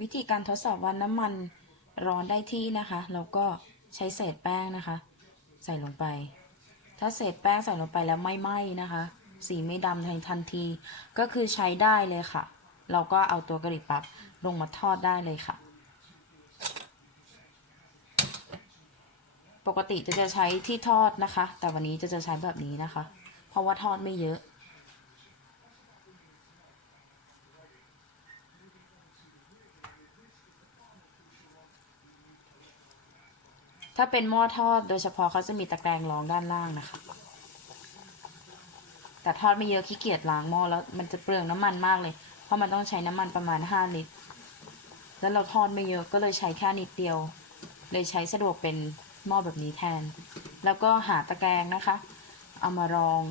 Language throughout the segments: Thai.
วิธีการทดสอบว่าน้ำมันร้อนได้ที่นะคะแล้วก็ใช้เศษแป้งนะคะ ใส่ลงไป ถ้าเศษแป้งใส่ลงไปแล้วไม่ไหม้นะคะ สีไม่ดำทันทันที ก็คือใช้ได้เลยค่ะ เราก็เอาตัวกระดิ่งปรับลงมาทอดได้เลยค่ะ ปกติจะจะใช้ที่ทอดนะคะ แต่วันนี้จะจะใช้แบบนี้นะคะ เพราะว่าทอดไม่เยอะ ถ้าเป็นหม้อทอดโดยเฉพาะเขาจะมีตะแกรงรองด้านล่างนะคะ แต่ทอดไม่เยอะขี้เกียจล้างหม้อแล้วมันจะเปลืองน้ำมันมากเลย เพราะมันต้องใช้น้ำมันประมาณ5ลิตร แล้วเราทอดไม่เยอะก็เลยใช้แค่นิดเดียว เลยใช้สะดวกเป็นหม้อแบบนี้แทน แล้วก็หาตะแกรงนะคะ เอามารอง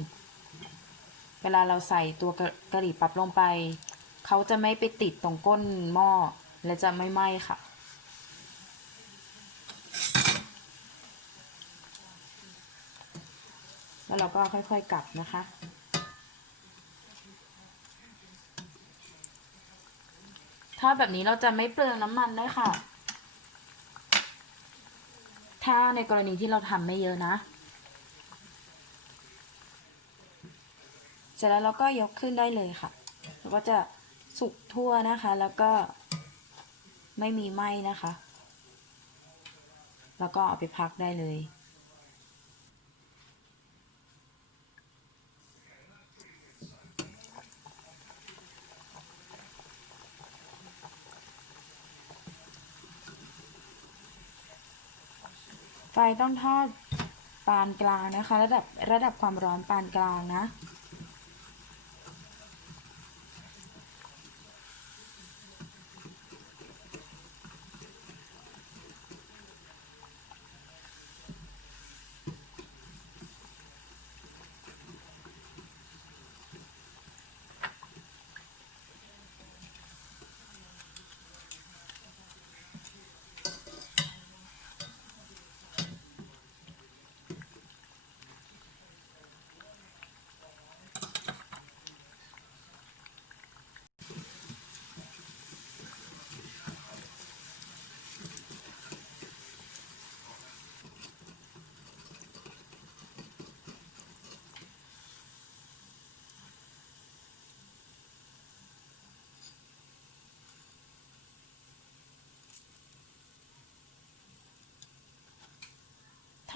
เวลาเราใส่ตัวกระกะหรี่ปั๊บลงไป เขาจะไม่ไปติดตรงก้นหม้อและจะไม่ไหม้ค่ะ แล้วเราก็ค่อยๆกลับนะคะ ทอดแบบนี้เราจะไม่เปลืองน้ำมันด้วยค่ะ ถ้าในกรณีที่เราทำไม่เยอะนะ เสร็จแล้วเราก็ยกขึ้นได้เลยค่ะแล้วก็จะสุกทั่วนะคะ แล้วก็ไม่มีไหม้นะคะ แล้วก็เอาไปพักได้เลย ไฟต้องทอดปานกลางนะคะ ระดับระดับความร้อนปานกลางนะ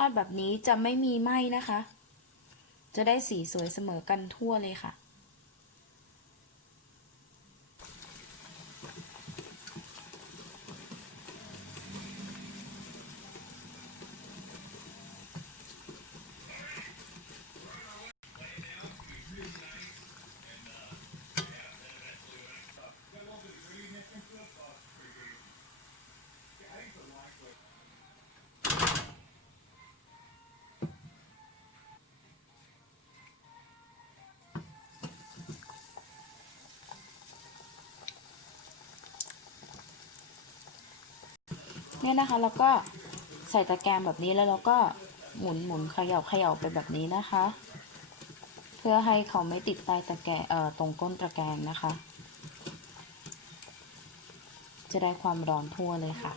อดแบบนี้จะไม่มีไหมนะคะ จะได้สีสวยเสมอกันทั่วเลยค่ะ เนี่ยนะคะแล้วก็ใส่ตะแกรงแบบนี้แล้วเราก็หมุนหมุนเขย่าเขย่าไปแบบนี้นะคะ เพื่อให้เขาไม่ติดใต้ตะแกรงเอ่อตรงก้นตะแกรงนะคะ จะได้ความร้อนทั่วเลยค่ะ